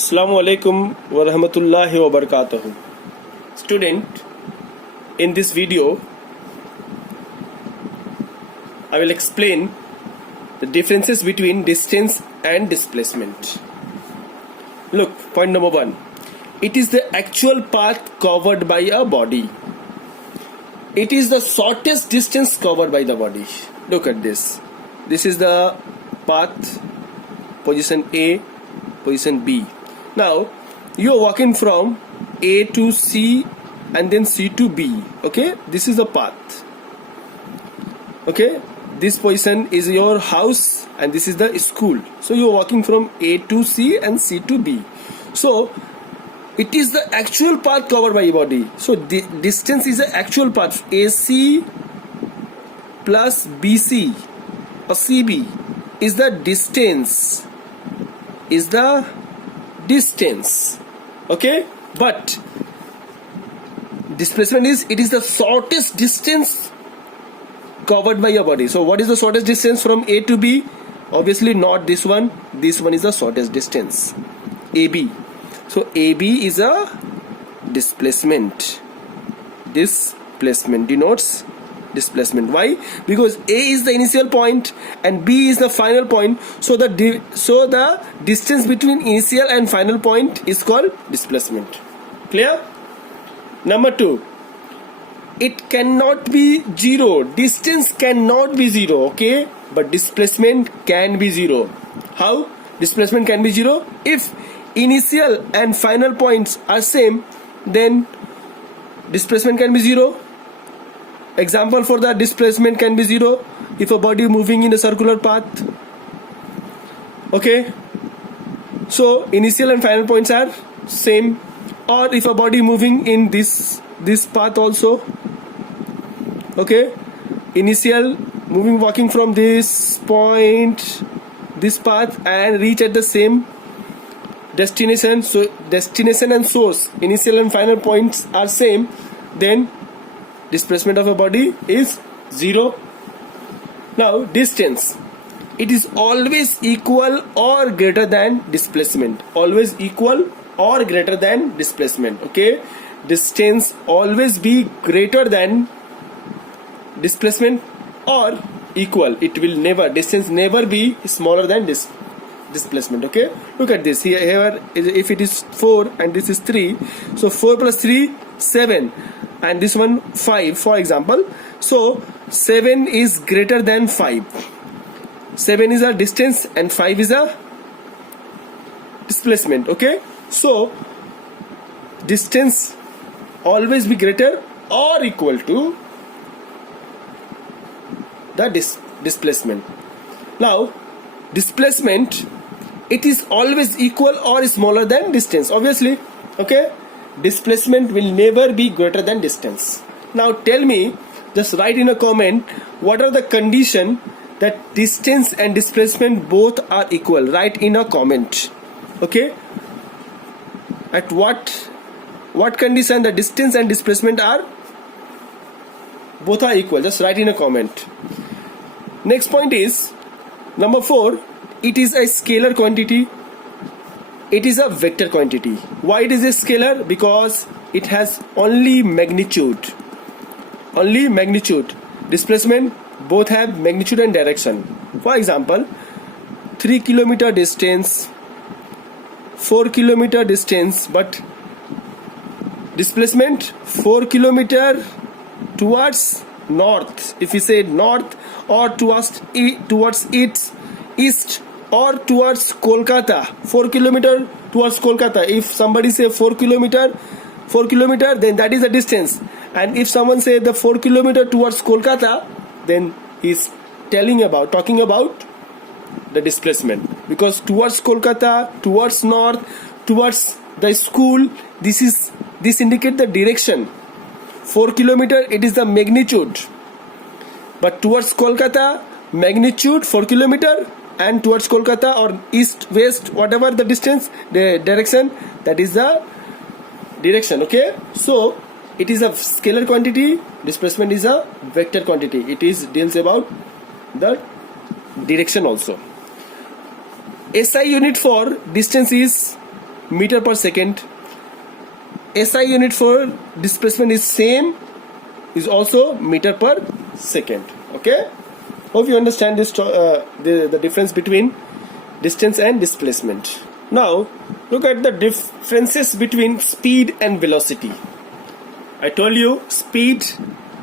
Assalamu alaikum wa rahmatullahi wa barakatuh. Student, in this video, I will explain the differences between distance and displacement. Look, point number 1. It is the actual path covered by a body. It is the shortest distance covered by the body. Look at this. This is the path, position A, position B. Now, you are walking from A to C and then C to B. Okay, this is the path. Okay, this position is your house and this is the school. So you are walking from A to C and C to B. So it is the actual path covered by your body. So the distance is the actual path. AC plus BC or CB is the distance. Okay, but displacement is the shortest distance covered by your body. So what is the shortest distance from A to B? Obviously not this one. This one is the shortest distance, AB. So AB is a displacement. Displacement denotes displacement. Why? Because A is the initial point and B is the final point. So the distance between initial and final point is called displacement. Clear? Number 2. It cannot be zero. Distance cannot be zero. Okay, but displacement can be zero. How? Displacement can be zero if initial and final points are same. Then displacement can be zero. Example for that, displacement can be zero if a body moving in a circular path. Okay, so initial and final points are same. Or if a body moving in this path also. Okay, initial walking from this point, this path, and reach at the same destination. So destination and source, initial and final points are same. Then displacement of a body is zero. Now distance, it is always equal or greater than displacement. Always equal or greater than displacement. Okay, distance always be greater than displacement or equal. It will never, distance never be smaller than displacement. Okay, look at this here. If it is 4 and this is 3, so 4 plus 3 7 and this one 5, for example. So 7 is greater than 5. 7 is a distance and 5 is a displacement. Okay, so distance always be greater or equal to the displacement. Now displacement, it is always equal or smaller than distance, obviously. Okay, displacement will never be greater than distance. Now tell me, just write in a comment, what are the condition that distance and displacement both are equal? Write in a comment. Okay, at what condition the distance and displacement are both are equal? Just write in a comment. Next point is number 4. It is a scalar quantity. It is a vector quantity. Why it is a scalar? Because it has only magnitude. Only magnitude. Displacement both have magnitude and direction. For example, 3 kilometer distance, 4 kilometer distance, but displacement 4 kilometer towards north. If we say north, or towards east, or towards Kolkata, 4 kilometer towards Kolkata. If somebody say 4 kilometer, then that is the distance. And if someone say the 4 kilometer towards Kolkata, then he's talking about the displacement. Because towards Kolkata, towards north, towards the school, this indicate the direction. 4 kilometer, it is the magnitude. But towards Kolkata, magnitude 4 kilometer, and towards Kolkata or east, west, whatever the distance, the direction, that is the direction. Okay, so it is a scalar quantity. Displacement is a vector quantity. It deals about the direction also. SI unit for distance is meter per second. SI unit for displacement is same, is also meter per second. Okay, hope you understand this the difference between distance and displacement. Now look at the differences between speed and velocity. I told you speed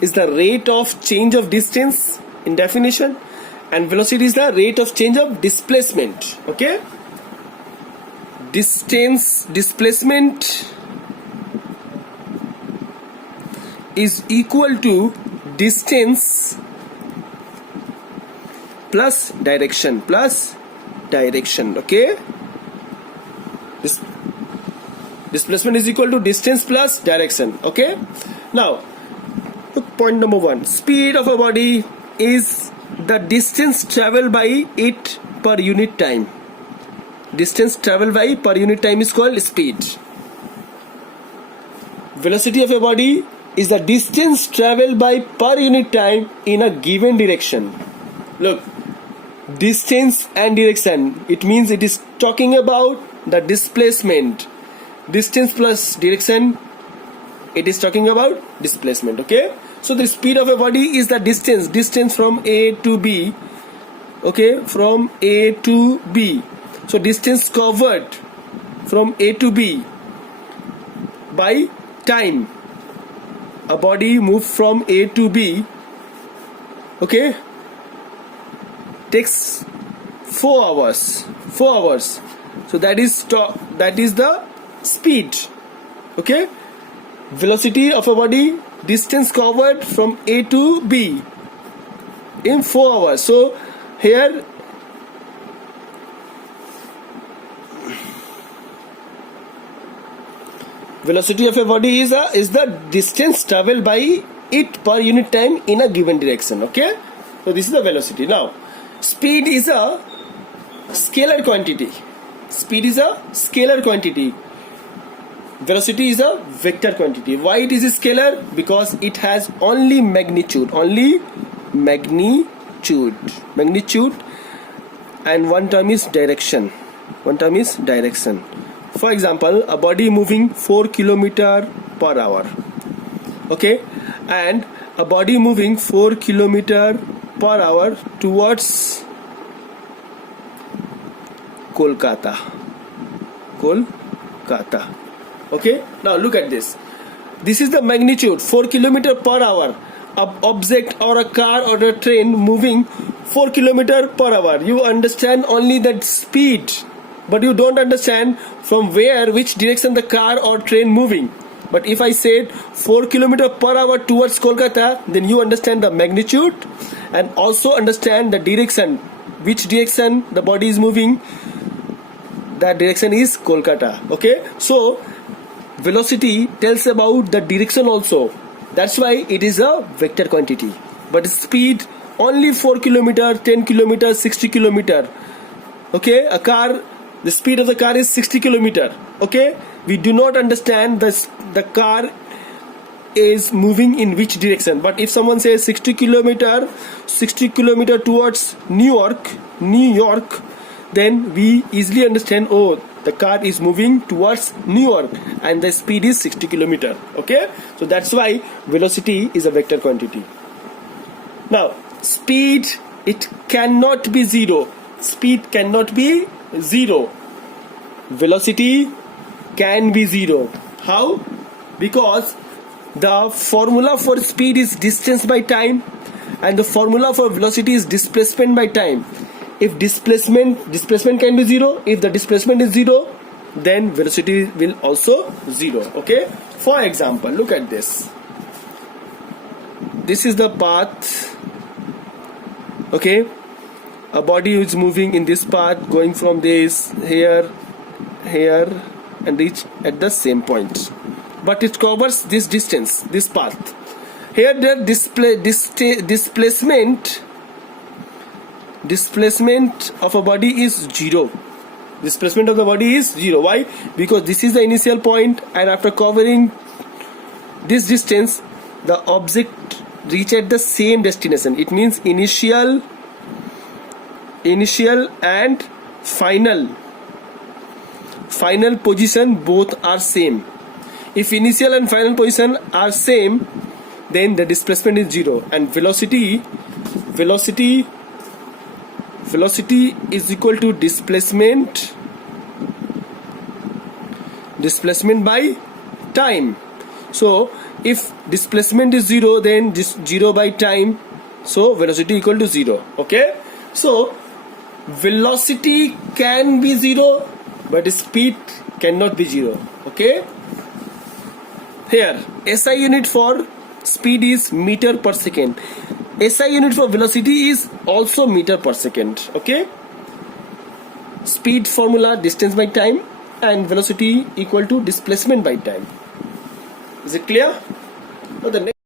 is the rate of change of distance in definition, and velocity is the rate of change of displacement. Okay, displacement is equal to distance plus direction. Okay, displacement is equal to distance plus direction. Okay, now look, point number 1, speed of a body is the distance traveled by it per unit time. Distance traveled by per unit time is called speed. Velocity of a body is the distance traveled by per unit time in a given direction. Look, distance and direction, it means it is talking about the displacement. Distance plus direction, it is talking about displacement. Okay, so the speed of a body is the distance from A to B. Okay, from A to B. So distance covered from A to B by time. A body moved from A to B, okay, takes 4 hours. So that is the speed. Okay, velocity of a body, distance covered from A to B in 4 hours. So here velocity of a body is the distance traveled by it per unit time in a given direction. Okay, so this is the velocity. Now speed is a scalar quantity. Velocity is a vector quantity. Why it is a scalar? Because it has only magnitude, and one term is direction. For example, a body moving 4 km per hour. Okay, and a body moving 4 km per hour towards Kolkata. Okay, now look at this. This is the magnitude, 4 km per hour. An object or a car or a train moving 4 km per hour. You understand only that speed, but you don't understand from which direction the car or train moving. But if I said 4 km per hour towards Kolkata, then you understand the magnitude and also understand the direction, which direction the body is moving. That direction is Kolkata. Okay, so velocity tells about the direction also. That's why it is a vector quantity. But speed only 4 km, 10 km, 60 km. Okay, a car, the speed of the car is 60 km. Okay, we do not understand the car is moving in which direction. But if someone says 60 km towards New York, then we easily understand, oh, the car is moving towards New York and the speed is 60 km. Okay, so that's why velocity is a vector quantity. Now speed, it cannot be zero. Velocity can be zero. How? Because the formula for speed is distance by time and the formula for velocity is displacement by time. If displacement can be zero, if the displacement is zero, then velocity will also zero. Okay, for example, look at this. This is the path. Okay, a body is moving in this path, going from this here and reach at the same point, but it covers this distance, this path. Here the displacement of a body is zero. Displacement of the body is zero. Why? Because this is the initial point, and after covering this distance, the object reach at the same destination. It means initial and final final position both are same. If initial and final position are same, then the displacement is zero, and velocity is equal to displacement by time. So if displacement is zero, then this 0 by time, so velocity equal to 0. Okay, so velocity can be 0 but speed cannot be 0. Okay, here SI unit for speed is meter per second. SI unit for velocity is also meter per second. Okay, speed formula distance by time, and velocity equal to displacement by time. Is it clear? Now the next